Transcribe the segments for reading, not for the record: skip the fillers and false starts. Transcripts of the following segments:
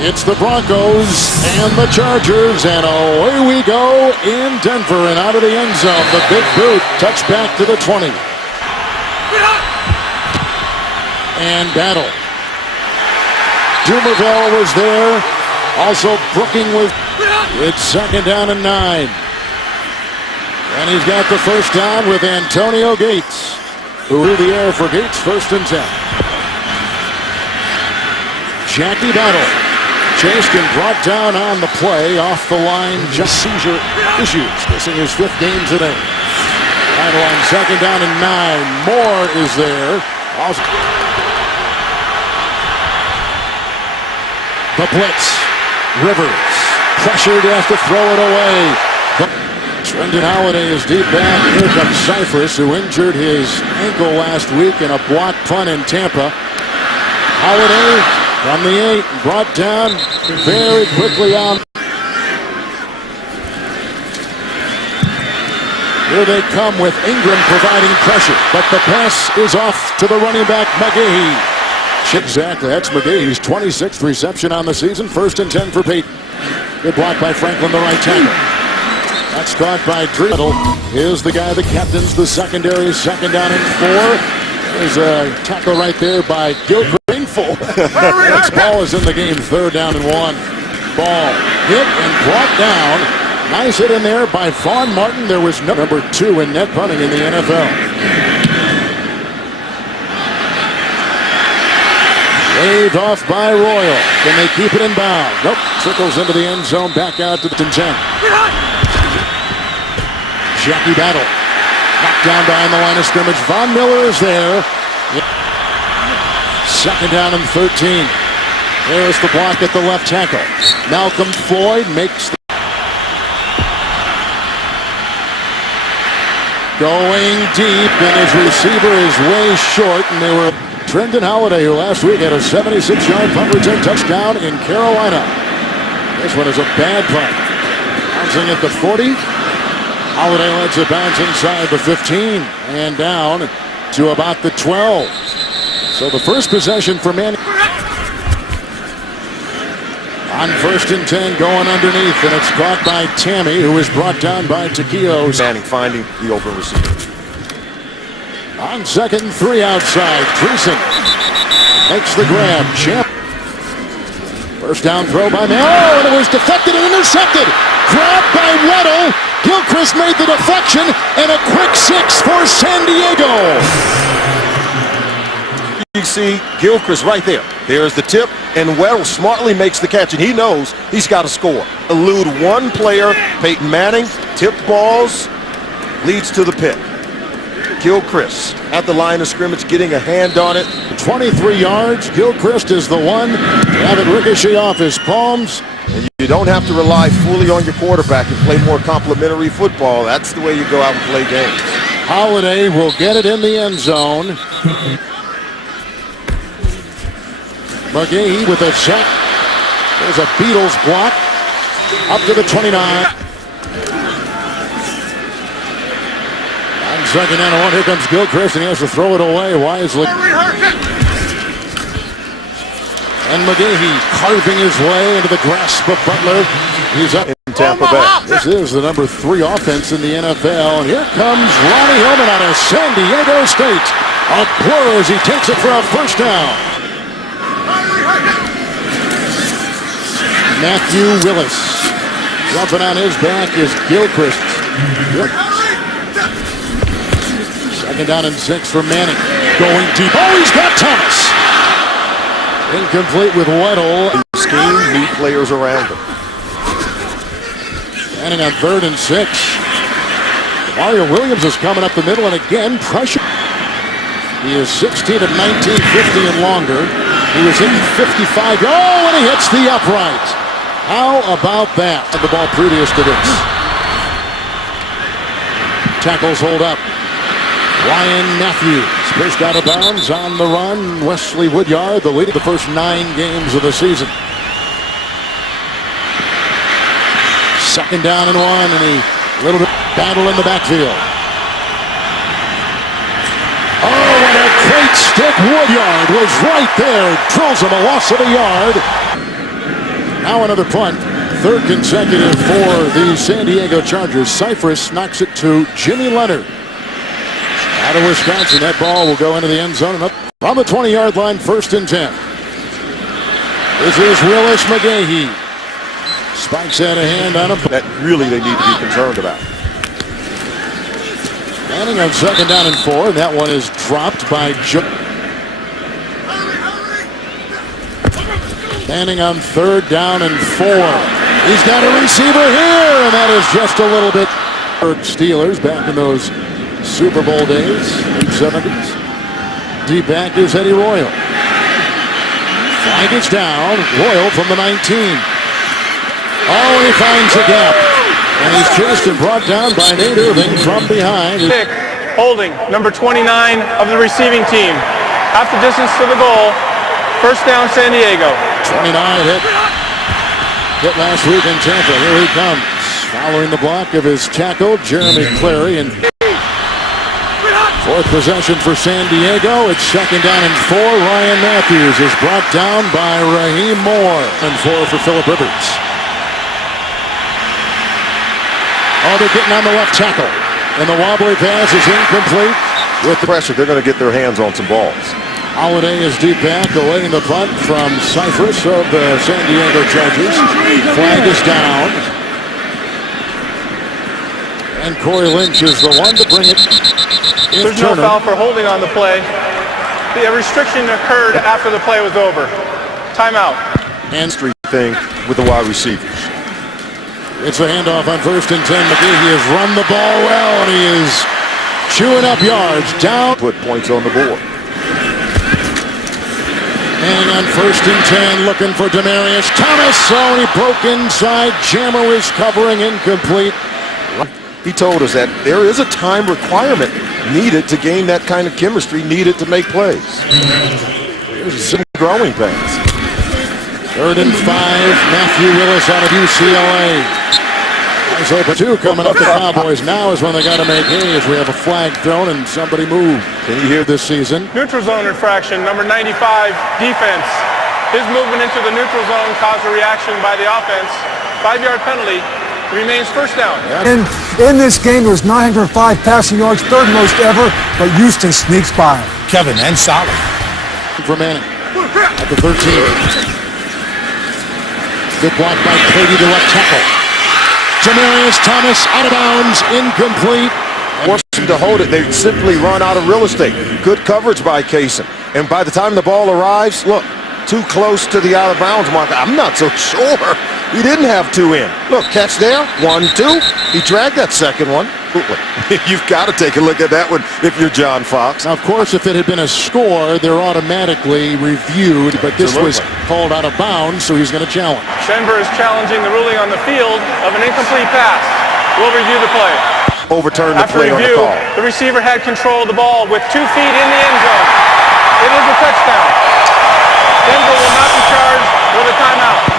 It's the Broncos and the Chargers, and away we go in Denver and out of the end zone. The big boot, touchback to the 20. And battle. Dumerville was there. Also Brooking was. It's second down and 9. And he's got the first down with Antonio Gates, who threw the air for Gates, first and 10. Jackie Battle. Chased and brought down on the play, off the line, just seizure issues. Missing his 5th game today. Battle on second down and 9. Moore is there. Also, the blitz. Rivers. Pressured, has to throw it away. Brendan Holiday is deep back. Here comes Cyphers, who injured his ankle last week in a blocked punt in Tampa. Holiday from the 8, brought down very quickly on. Here they come with Ingram providing pressure, but the pass is off to the running back, McGahee. Exactly, that's McGahee's 26th reception on the season. First and 10 for Peyton. Good block by Franklin, the right tackle. That's caught by Drew. Here's the guy that captains the secondary. Second down and 4. There's a tackle right there by Gilchrist. This ball is in the game. Third down and 1. Ball hit and brought down. Nice hit in there by Vaughn Martin. There was no number 2 in net punting in the NFL. Waved off by Royal. Can they keep it in bound? Nope. Trickles into the end zone. Back out to the 10. Jackie Battle. Knocked down behind the line of scrimmage. Von Miller is there. Second down and 13. There's the block at the left tackle. Malcolm Floyd makes the... Going deep, and his receiver is way short, and they were... Brendan Holiday, who last week had a 76-yard punt return touchdown in Carolina. This one is a bad punt. Bouncing at the 40. Holiday lets it bounce inside the 15 and down to about the 12. So the first possession for Manning. On first and 10, going underneath, and it's caught by Tammy, who is brought down by Taquillo. Manning finding the open receiver. On second and 3 outside, Treason makes the grab. Champ. First down throw by Manning. Oh, and it was deflected and intercepted. Grabbed by Weddle. Gilchrist made the deflection, and a quick 6 for San Diego. You see Gilchrist right there. There's the tip, and Weddle smartly makes the catch, and he knows he's got to score. Elude one player, Peyton Manning, tip balls, leads to the pit. Gilchrist at the line of scrimmage, getting a hand on it. 23 yards. Gilchrist is the one to have it ricochet off his palms. And you don't have to rely fully on your quarterback and play more complimentary football. That's the way you go out and play games. Holiday will get it in the end zone. McGahee with a check. There's a Beatles block. Up to the 29. On second down and 1, here comes Gilchrist, and he has to throw it away wisely. And McGahee carving his way into the grasp of Butler. He's up in Tampa Bay. This is the number 3 offense in the NFL. And here comes Ronnie Hillman out of San Diego State. A blur as he takes it for a first down. Matthew Willis. Jumping on his back is Gilchrist. Second down and 6 for Manning. Going deep. Oh, he's got Thomas. Incomplete with Weddle. Scheme, meet players around him. Manning on third and 6. Mario Williams is coming up the middle, and again, pressure. He is 16 of 19, 50 and longer. He was in 55. Oh, and he hits the upright. How about that? The ball previous to this. Tackles hold up. Ryan Matthews pushed out of bounds on the run. Wesley Woodyard, the lead of the first 9 games of the season. Second down and 1, and a little bit battle in the backfield. Oh, what a great stick. Woodyard was right there. Drills him a loss of a yard. Now another punt. Third consecutive for the San Diego Chargers. Cypress knocks it to Jimmy Leonard. Out of Wisconsin, that ball will go into the end zone and up on the 20-yard line, 1st and 10. This is Willis McGahee. Spikes out a hand on him. That really they need to be concerned about. Manning on 2nd down and 4, and that one is dropped by Joe. Manning on 3rd down and 4. He's got a receiver here, and that is just a little bit. Steelers back in those Super Bowl days, late 70s. Deep back is Eddie Royal. Flag is down. Royal from the 19. Oh, he finds a gap. And he's chased and brought down by Nate Irving from behind. Pick, holding, number 29 of the receiving team. Half the distance to the goal. 1st down, San Diego. 29 hit last week in Tampa. Here he comes. Following the block of his tackle, Jeremy Clary. And 4th possession for San Diego. It's 2nd down and 4. Ryan Matthews is brought down by Raheem Moore. And 4 for Phillip Rivers. Oh, they're getting on the left tackle. And the wobbly pass is incomplete. With the pressure, they're going to get their hands on some balls. Holiday is deep back, awaiting the punt from Cypress of the San Diego Chargers. Flag is down. And Corey Lynch is the one to bring it in. There's no foul for holding on the play. The restriction occurred after the play was over. Timeout. And street thing with the wide receivers. It's a handoff on 1st and 10. McGahee has run the ball well, and he is chewing up yards. Down. Put points on the board. And on 1st and 10, looking for Demaryius Thomas. Oh, and he broke inside. Jammer was covering, incomplete. He told us that there is a time requirement needed to gain that kind of chemistry needed to make plays. There's some growing pains. 3rd and 5, Matthew Willis out of UCLA. Eyes open 2 coming up the Cowboys. Now is when they got to make hay as we have a flag thrown and somebody move. Can you hear this season? Neutral zone infraction, number 95, defense. His movement into the neutral zone caused a reaction by the offense. 5-yard penalty. Remains 1st down. In this game, there was 905 passing yards, 3rd most ever, but Houston sneaks by him. Kevin and Solid. For Manning at the 13. Good block by Cady, the left tackle. Demaryius Thomas out of bounds, incomplete. Forced them to hold it. They simply run out of real estate. Good coverage by Kaysen. And by the time the ball arrives, look, too close to the out of bounds mark. I'm not so sure. He didn't have 2 in. Look, catch there, 1, 2. He dragged that 2nd one. You've got to take a look at that one if you're John Fox. Now, of course, if it had been a score, they're automatically reviewed, but this was called out of bounds, so he's going to challenge. Denver is challenging the ruling on the field of an incomplete pass. We'll review the play. Overturn the After play review, on the call. the receiver had control of the ball with 2 feet in the end zone. It is a touchdown. Denver will not be charged with a timeout.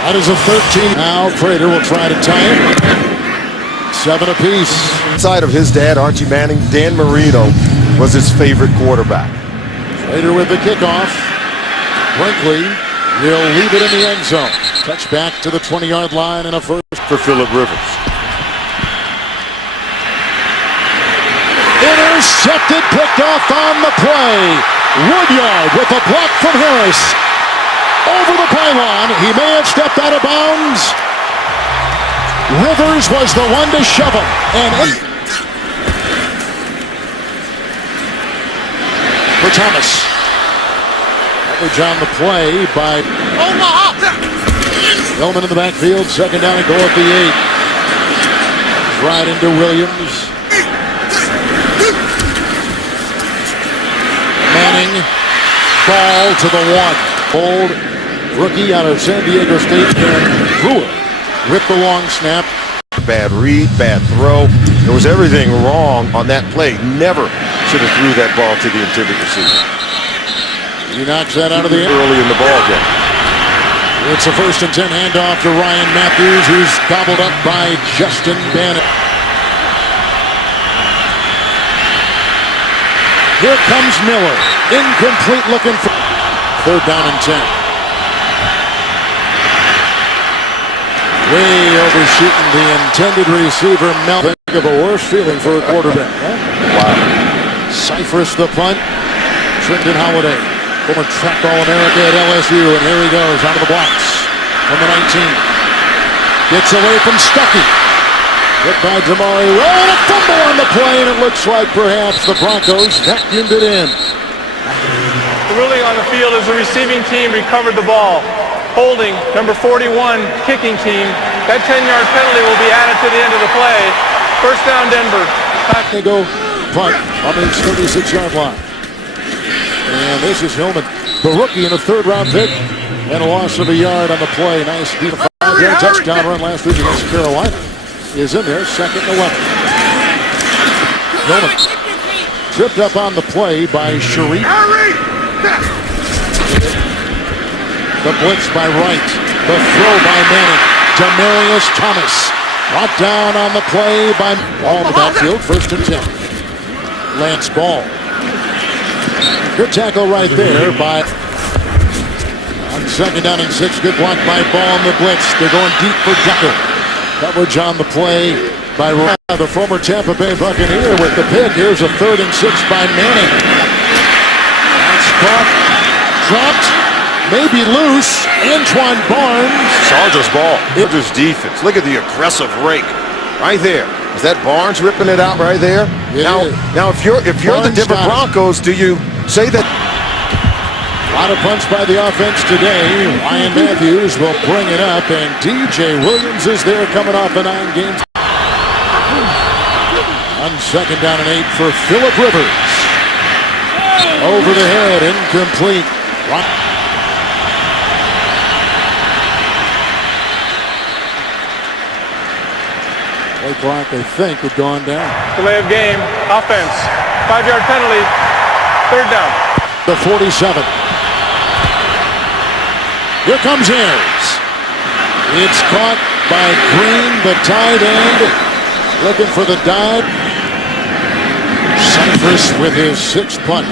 That is a 13. Now Prater will try to tie it. 7 apiece. Side of his dad, Archie Manning, Dan Marino was his favorite quarterback. Prater with the kickoff. Brinkley will leave it in the end zone. Touch back to the 20-yard line and a first for Phillip Rivers. Intercepted, picked off on the play. Woodyard with a block from Harris. Over the pylon. He may have stepped out of bounds. Rivers was the one to shove him. And for Thomas. Coverage on the play by Hillman in the backfield. 2nd down and goal at the 8. Right into Williams. Manning, ball to the 1. Old rookie out of San Diego State, Brewer, with the long snap. Bad read, bad throw. There was everything wrong on that play. Never should have threw that ball to the intended receiver. He knocks that out of the air. Early in the ball game. It's a 1st and 10 handoff to Ryan Matthews, who's gobbled up by Justin Bennett. Here comes Miller. Incomplete, looking for 3rd down and 10. Way overshooting the intended receiver. Think of a worse feeling for a quarterback. Huh? Wow. Cyphers the punt. Trenton Holiday, former track All-America at LSU, and here he goes out of the blocks from the 19. Gets away from Stuckey. Hit by Damari Rowe, and a fumble on the play, and it looks like perhaps the Broncos vacuumed it in. The ruling on the field is the receiving team recovered the ball. Holding, number 41, kicking team. That 10-yard penalty will be added to the end of the play. First down, Denver. They go punt on the 36-yard line. And this is Hillman, the rookie in a third-round pick, and a loss of a yard on the play. Nice deep 5-yard touchdown run last week against Carolina. Is in there, second and 11. Hillman tripped up on the play by Sharif. The blitz by Wright. The throw by Manning. Demarius Thomas. Brought down on the play by Ball in the backfield. First and 10. Lance Ball. Good tackle right there by on second down and 6. Good block by Ball on the blitz. They're going deep for Decker. Coverage on the play by the former Tampa Bay Buccaneer with the pick. Here's a 3rd and 6 by Manning. That's caught. Dropped. Maybe loose. Antoine Barnes. Chargers ball. Chargers defense. Look at the aggressive rake right there. Is that Barnes ripping it out right there? Now, if you're the Denver Broncos, do you say that? A lot of punts by the offense today. Ryan Matthews will bring it up, and DJ Williams is there coming off a 9 games. On second down and 8 for Phillip Rivers. Over the head, incomplete. Play clock, I think, had gone down. Delay of game. Offense. 5-yard penalty. Third down. The 47. Here comes Ayers. It's caught by Green, the tight end. Looking for the dive. Cypress with his 6th punt.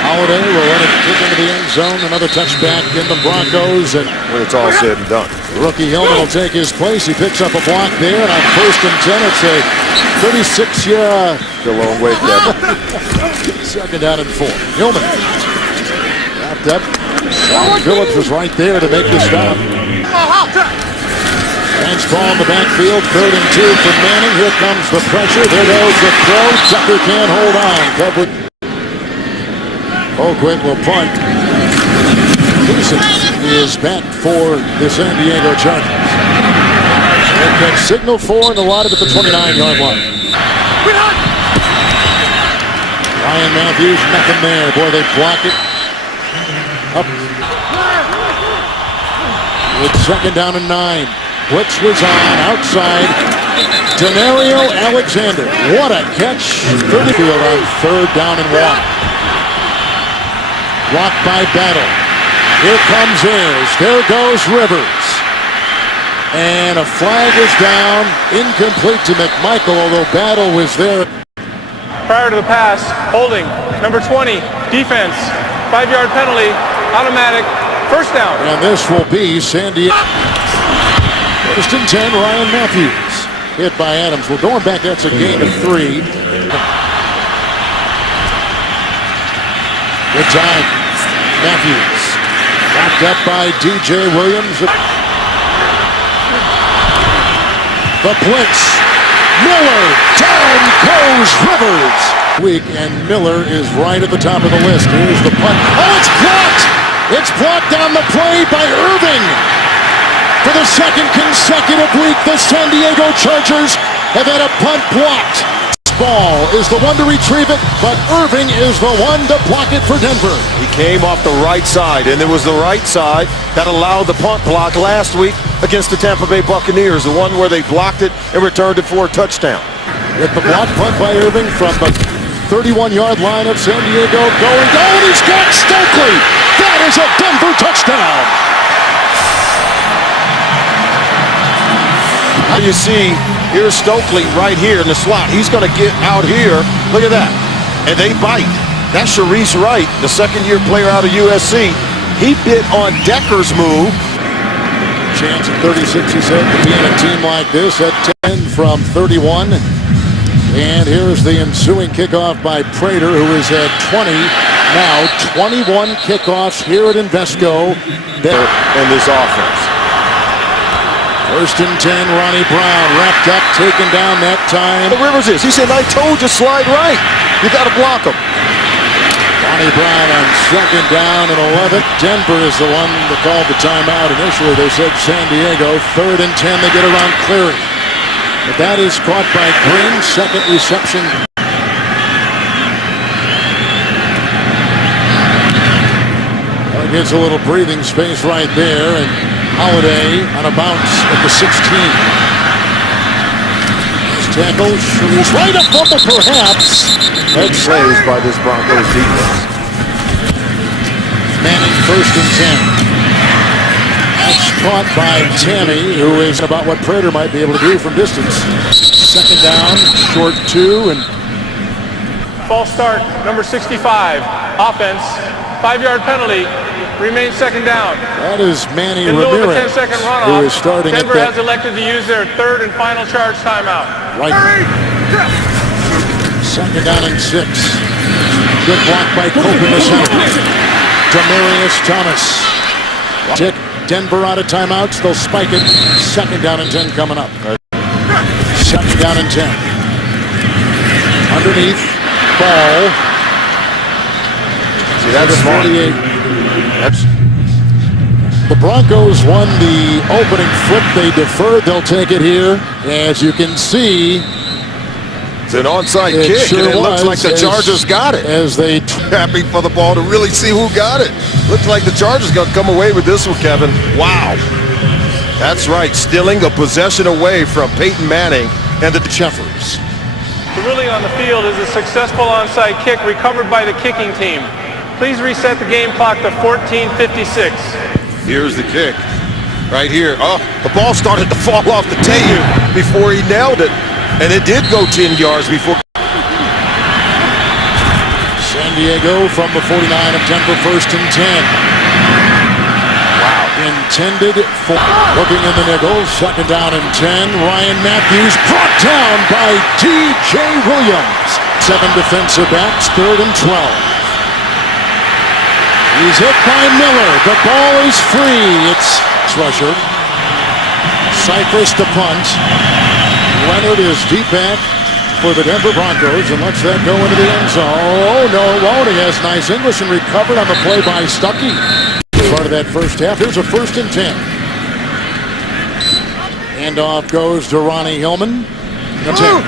Holiday will let it kick into the end zone. Another touchback in the Broncos. And when it's all said and done, rookie Hillman will take his place. He picks up a block there, and on 1st and 10, it's a 36-yard. Go long way, Kevin. Second down and 4. Hillman wrapped up. Phillips was right there to make the stop. Lance Ball in the backfield. 3rd and 2 for Manning. Here comes the pressure. There goes the throw. Tucker can't hold on. Covered. Oakwood will punt. Gleason is back for the San Diego Chargers. And that signal 4 and a lot of it at the 29-yard line. Ryan Matthews, nothing there. Boy, they block it. Up. It's second down and 9. Blitz was on outside. Denario Alexander. What a catch. 30 field on 3rd down and 1. Blocked by Battle. Here comes Ayers. There goes Rivers. And a flag is down. Incomplete to McMichael, although Battle was there. Prior to the pass, holding. Number 20, defense. 5-yard penalty, automatic, first down. And this will be San Diego. 1st and 10, Ryan Matthews. Hit by Adams. Well, going back, that's a gain of 3. Good time. Matthews. Wrapped up by DJ Williams. The blitz. Miller. Down goes Rivers. Weak, and Miller is right at the top of the list. Here's the punt. Oh, it's blocked! It's blocked on the play by Irving. For the 2nd consecutive week, the San Diego Chargers have had a punt blocked. Ball is the one to retrieve it, but Irving is the one to block it for Denver. He came off the right side, and it was the right side that allowed the punt block last week against the Tampa Bay Buccaneers, the one where they blocked it and returned it for a touchdown. With the block punt by Irving from the 31-yard line of San Diego, going down, he's got Stokely. That is a Denver touchdown. You see, here's Stokely right here in the slot. He's going to get out here. Look at that. And they bite. That's Sharice Wright, the 2nd-year player out of USC. He bit on Decker's move. chance at 36, he said, to be in a team like this at 10 from 31. And here's the ensuing kickoff by Prater, who is at 20. Now 21 kickoffs here at Invesco. There in this offense. First and 10, Ronnie Brown wrapped up, taken down that time. The Rivers is. He said, I told you, slide right. You got to block him. Ronnie Brown on second down and 11. Denver is the one that called the timeout. Initially, they said San Diego. Third and 10, they get around Cleary. But that is caught by Green. Second reception. Well, it gives a little breathing space right there. And Holiday on a bounce at the 16. Tackle, he's right, a fumble perhaps. That's plays by this Broncos defense. Manning first and 10. That's caught by Tammy, who is about what Prater might be able to do from distance. Second down, short 2, and False start, number 65. Offense, 5-yard penalty. Remains second down. that is Manny In lieu of a Ramirez, 10-second runoff, who is starting Denver at has that elected to use their third and final charge timeout. right. Second down and 6. Good block by Cope in the center. Demarius Thomas. Tick. Denver out of timeouts. They'll spike it. Second down and 10 coming up. Second down and 10. Underneath. Ball. See, that's smart. 48. That's The Broncos won the opening flip. They deferred. They'll take it here. As you can see, it's an onside it kick, sure and it looks was, like the Chargers got it. As they Happy for the ball to really see who got it. Looks like the Chargers going to come away with this one, Kevin. Wow. That's right, stealing a possession away from Peyton Manning and the Sheffers. The ruling on the field is a successful onside kick recovered by the kicking team. Please reset the game clock to 14:56. Here's the kick. Right here. Oh, the ball started to fall off the tee before he nailed it. And it did go 10 yards before. San Diego from the 49 of Denver, first and 10. Wow. Intended for looking in the nickel. Second down and 10. Ryan Matthews brought down by D.J. Williams. 7 defensive backs, third and 12. He's hit by Miller. The ball is free. It's rusher. Cypress to punt. Leonard is deep back for the Denver Broncos and lets that go into the end zone. Oh, no, it won't. He has nice English and recovered on the play by Stuckey. Part of that first half. Here's a first and 10. Handoff goes to Ronnie Hillman. The 10.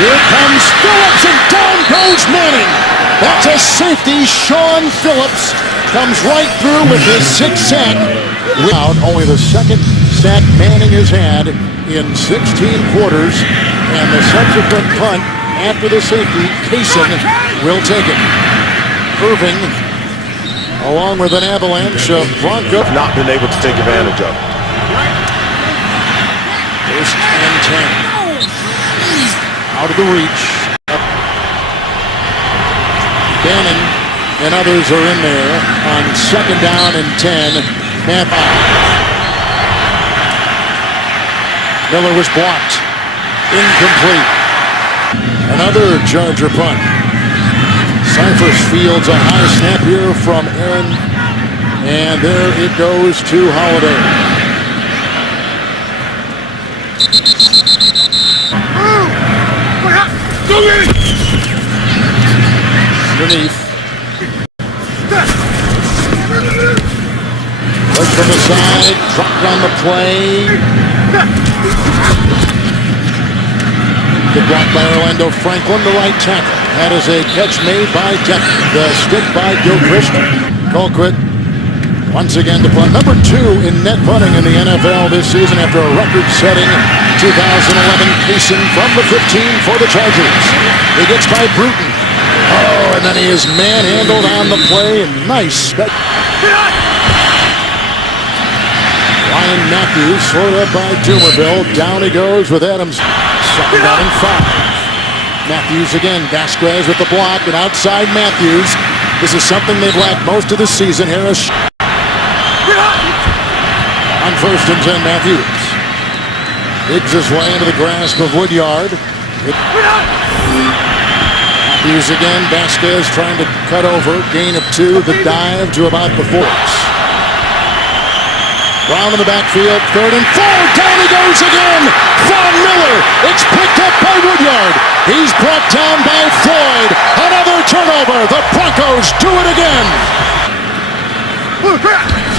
Here comes Phillips, and down goes Manning. That's a safety. Sean Phillips comes right through with his 6th sack. Without only the second sack Manning has had in 16 quarters, and the subsequent punt after the safety, Kaysen will take it. Irving, along with an avalanche of Broncos, Not been able to take advantage of it. first and 10. Out of the reach. Bannon and others are in there on second down and 10. Miller was blocked. Incomplete. Another Charger punt. Cyphers fields a high snap here from Aaron. And there it goes to Holiday. Underneath. Look from the side, dropped on the play. Good block by Orlando Franklin, the right tackle. That is a catch made by Deck. The stick by Gilchrist. Colquitt once again to punt. Number 2 in net punting in the NFL this season after a record-setting 2011 Kaysen from the 15 for the Chargers. He gets by Bruton. Oh, and then he is manhandled on the play. And nice. Ryan Matthews slowed up by Dumerville. Down he goes with Adams. Second down and 5. Matthews again. Vasquez with the block, and outside Matthews. This is something they've lacked most of the season. Harris. On 1st and 10, Matthews digs his way into the grasp of Woodyard. Matthews again. Vasquez trying to cut over. Gain of 2. The dive to about the 40s. Brown in the backfield. 3rd and 4. Down he goes again. Von Miller. It's picked up by Woodyard. He's brought down by Floyd. Another turnover. The Broncos do it again.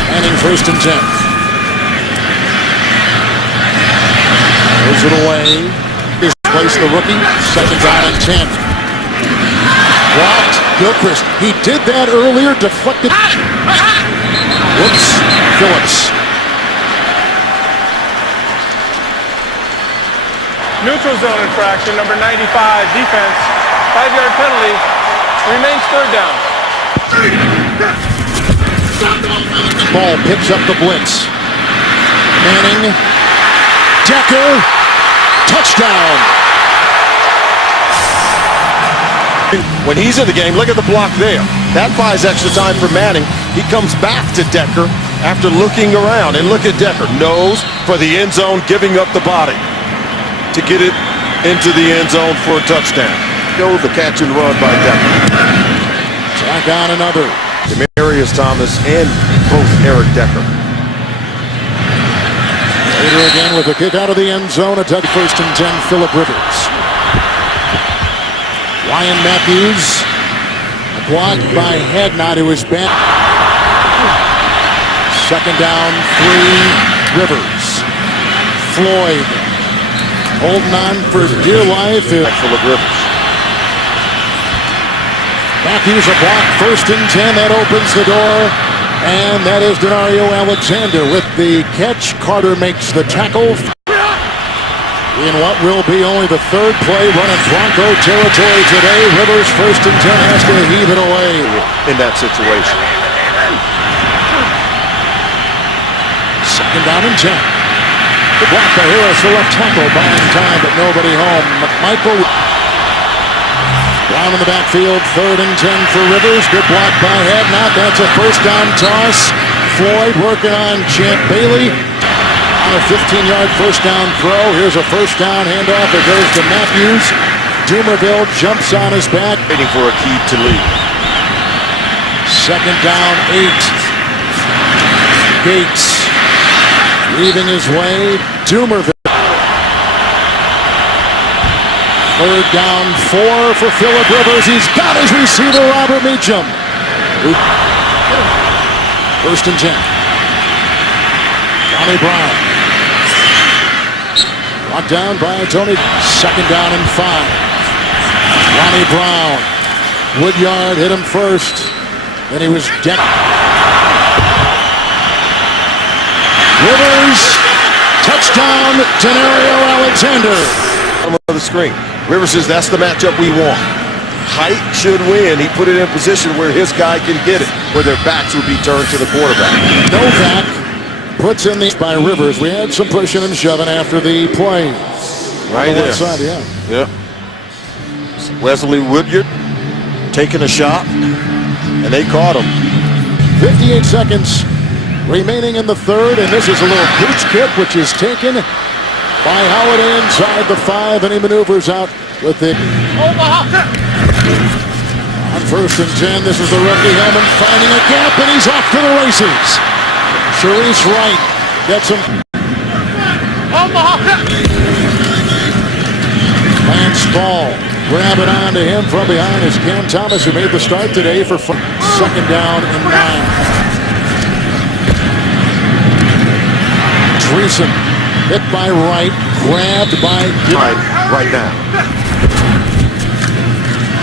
Manning 1st and 10. Throws it away. Displace the rookie. 2nd down and 10. Blocked. Gilchrist. He did that earlier. Deflected. Whoops. Phillips. Neutral zone infraction, number 95, defense. 5-yard penalty. Remains 3rd down. Ball picks up the blitz. Manning. Decker. Touchdown. When he's in the game, look at the block there. That buys extra time for Manning. He comes back to Decker after looking around. And look at Decker. Nose for the end zone, giving up the body to get it into the end zone for a touchdown. Go the catch and run by Decker. Track on another. Demaryius Thomas and both Eric Decker. Later again with a kick out of the end zone. A touch. 1st and 10, Phillip Rivers. Ryan Matthews. Blocked by Hadnot, who was back. 2nd down, 3. Rivers. Floyd. Holding on for dear life. Phillip Rivers. Matthews a block. 1st and 10. That opens the door. And that is Denario Alexander with the catch. Carter makes the tackle. In what will be only the 3rd play running Bronco territory today. Rivers 1st and 10 has to heave it away. In that situation. 2nd down and 10. The block by Harris, the left tackle, buying time, but nobody home. McMichael. Brown in the backfield, 3rd and 10 for Rivers. Good block by Hadnot. That's a 1st down toss. Floyd working on Champ Bailey. On a 15-yard 1st down throw. Here's a 1st down handoff. It goes to Matthews. Dumerville jumps on his back. Waiting for a key to lead. 2nd down, 8. Gates. Weaving his way. Dumerville. 3rd down, 4 for Phillip Rivers. He's got his receiver, Robert Meacham. 1st and 10. Johnny Brown. Brought down by Tony. 2nd down and 5. Ronnie Brown. Woodyard hit him first. Then he was decked. Rivers. Touchdown, Denario Alexander. On the screen. Rivers says that's the matchup we want. Height should win. He put it in position where his guy can get it, where their backs would be turned to the quarterback. Novak puts in these by Rivers. We had some pushing and shoving after the play. Right there. Side, yeah. Yep. Wesley Woodyard taking a shot, and they caught him. 58 seconds remaining in the 3rd, and this is a little gooch kick, which is taken by Holiday inside the 5, and he maneuvers out with it. On 1st and 10, this is the rookie Hellman finding a gap, and he's off to the races. Sharice Wright gets him. Lance Ball, grab it on to him from behind is Cam Thomas, who made the start today for 2nd down and 9. Dreesen hit by Wright, grabbed by right now.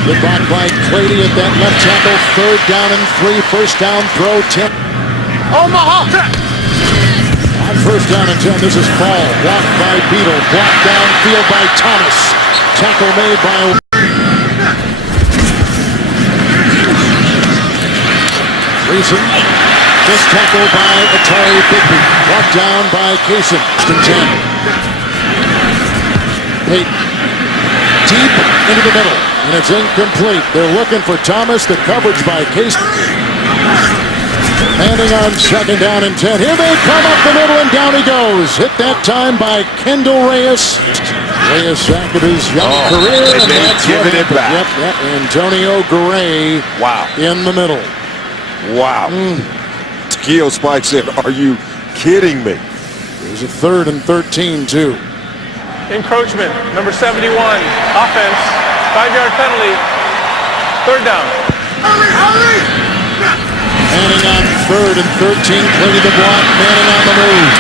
Good block by Clady at that left tackle. 3rd down and 3. 1st down throw. 10. On 1st down and 10, this is Paul. Blocked by Beadle. Blocked downfield by Thomas. Tackle made by Dreesen. Just tackled by Atari Bigby. Brought down by Kaysen. 10. Peyton. Deep into the middle. And it's incomplete. They're looking for Thomas. The coverage by Case. Manning on second down and 10. Here they come up the middle, and down he goes. Hit that time by Kendall Reyes. Reyes sacked of his young career, and that's giving it back. Yep. Antonio Gray. Wow. In the middle. Wow. Takeo Spike said, "Are you kidding me?" There's a 3rd and 13, too. Encroachment, number 71, offense, 5-yard penalty, 3rd down. Manning on 3rd and 13, clear the block, Manning on the move.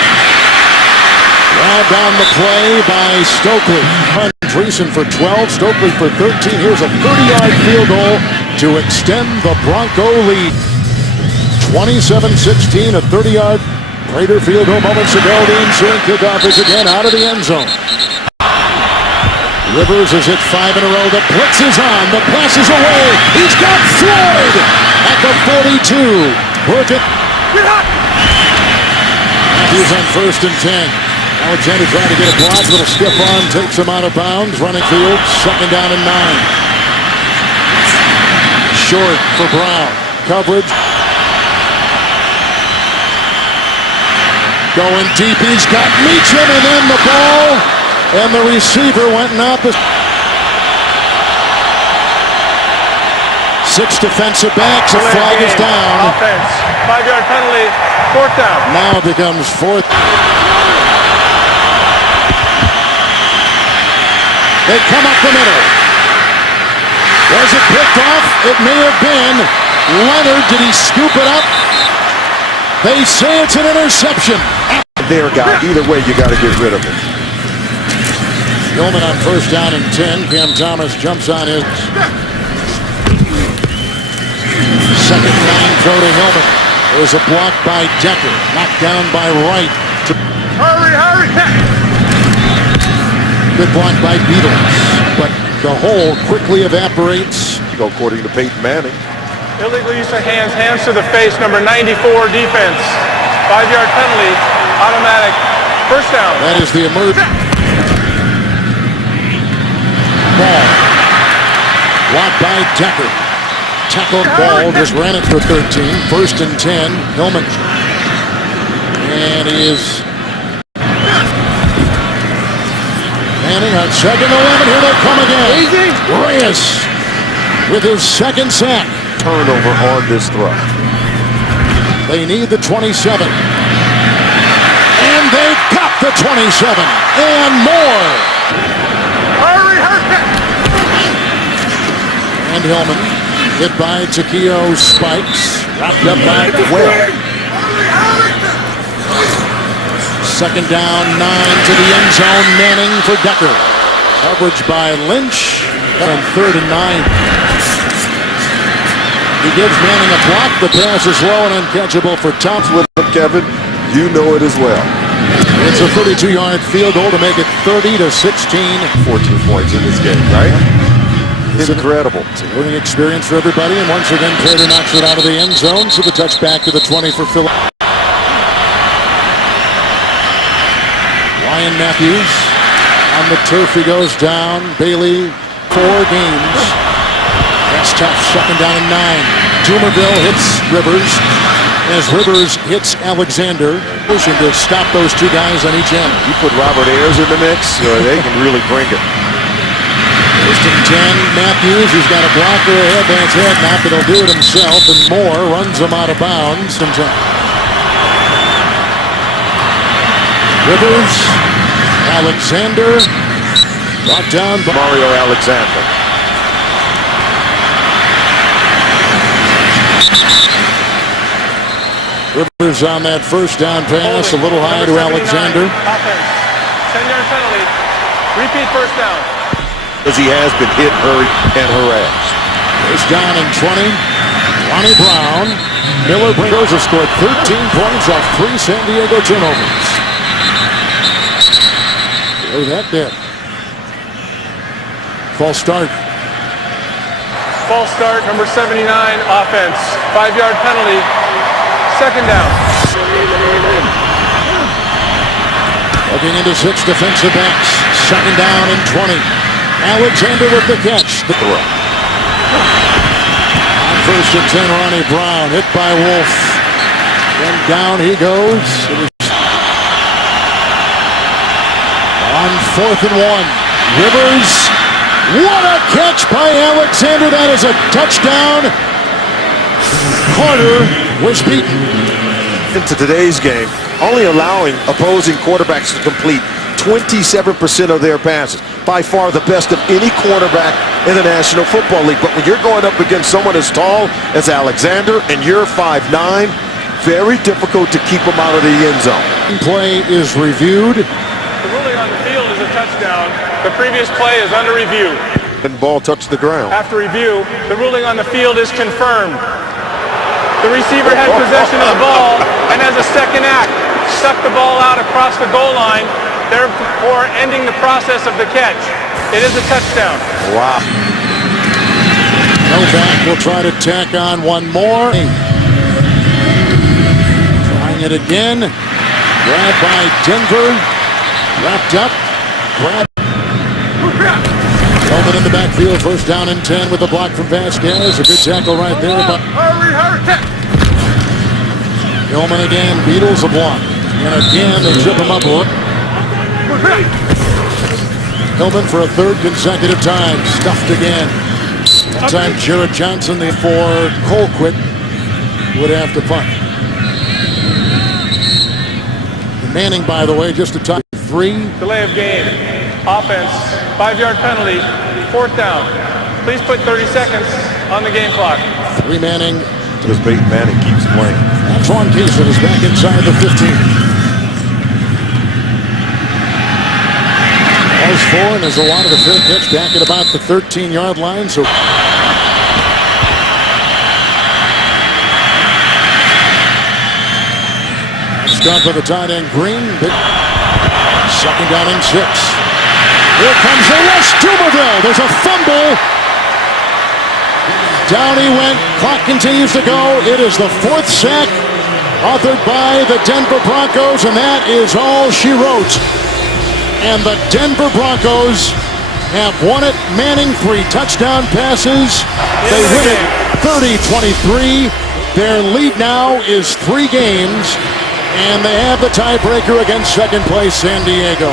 Robbed on the play by Stokely. Andreessen for 12, Stokely for 13. Here's a 30-yard field goal to extend the Bronco lead. 27-16, a 30-yard Raider field goal moments ago. The ensuing kickoff is again out of the end zone. Rivers has hit 5 in a row. The blitz is on. The pass is away. He's got Floyd at the 42. Work it. Matthews on 1st and 10. Alexander trying to get a block. Little stiff arm takes him out of bounds. Running field. 2nd down and 9. Short for Brown. Coverage. Going deep. He's got Meacham, and then the ball. And the receiver went not. 6 defensive backs. A flag is down. Offense, 5-yard penalty, 4th down. Now it becomes 4th. They come up the middle. Was it picked off? It may have been. Leonard, did he scoop it up? They say it's an interception. There, guy. Either way, you got to get rid of it. Hillman on 1st down and 10. Cam Thomas jumps on his 2nd and 9 throw to Hillman. There's a block by Decker. Knocked down by Wright. Hurry! Good block by Beatles. But the hole quickly evaporates. According to Peyton Manning. Illegal use of hands to the face, number 94, defense. 5-yard penalty, automatic, 1st down. That is the emergent. Ball. Blocked by Decker. Tackled ball, just ran it for 13. 1st and 10, Hillman. And he is Manning on 2nd and 11. Here they come again. Reyes with his 2nd sack. Turnover on this throw. They need the 27. And they got the 27. And more. Hurry! And Hillman hit by Takeo Spikes. Wrapped up by Well. 2nd down, 9 to the end zone. Manning for Decker. Coverage by Lynch. On 3rd and 9. He gives Manning a block. The pass is low and uncatchable for Thompson. With him, Kevin, you know it as well. It's a 32-yard field goal to make it 30-16. 14 points in this game, right? It's incredible. It's a learning experience for everybody. And once again, Prater knocks it out of the end zone. So the touchback to the 20 for Philip. Ryan Matthews on the turf. He goes down. Bailey, 4 games. That's tough. 2nd down and 9. Dumerville hits Rivers as Rivers hits Alexander, pushing to stop those 2 guys on each end. You put Robert Ayers in the mix, they can really bring it. 1st and 10, Matthews, he's got a blocker ahead, that's head, not that he'll do it himself, and Moore runs him out of bounds. Rivers, Alexander, brought down by Mario Alexander. Rivers on that 1st down pass, a little high to Alexander. Offense, 10-yard penalty, repeat 1st down. As he has been hit, hurried, and harassed. 1st down and 20. Ronnie Brown. Miller Broncos have scored 13 points off 3 San Diego turnovers. Oh, that did. False start. False start, number 79, offense, 5-yard penalty, 2nd down. Looking into 6 defensive backs. 2nd down and 20. Alexander with the catch. The throw. On 1st and 10, Ronnie Brown hit by Wolf. Then down he goes. On 4th and 1. Rivers. What a catch by Alexander. That is a touchdown. Carter was beaten. Into today's game, only allowing opposing quarterbacks to complete 27% of their passes. By far the best of any quarterback in the National Football League. But when you're going up against someone as tall as Alexander and you're 5'9", very difficult to keep him out of the end zone. Play is reviewed. The ruling on the field is a touchdown. The previous play is under review. And ball touched the ground. After review, the ruling on the field is confirmed. The receiver had possession of the ball and as a second act, stuck the ball out across the goal line, therefore ending the process of the catch. It is a touchdown. Wow. Novak will try to tack on one more. Trying it again. Grabbed by Denver. Wrapped up. Grab. Hillman in the backfield. First down and 10 with the block from Vasquez. A good tackle right there. But Hillman again. Beatles a block. And again they chip him up. Hillman for a third consecutive time. Stuffed again. That time Jarrett Johnson, the for Colquitt, would have to punt. Manning, by the way, just a top 3. Delay of game. Offense. 5-yard penalty. 4th down. Please put 30 seconds on the game clock. 3 Manning. Because Peyton Manning keeps playing. Antoine Keeson is back inside the 15. Ball's 4, and there's a lot of a fair catch back at about the 13-yard line. So start for the tight end Green. Second down and 6. Here comes the rush. Tuberville. There's a fumble. Down he went. Clock continues to go. It is the 4th sack authored by the Denver Broncos, and that is all she wrote. And the Denver Broncos have won it. Manning 3 touchdown passes. They win it 30-23. Their lead now is 3 games. And they have the tiebreaker against second place San Diego.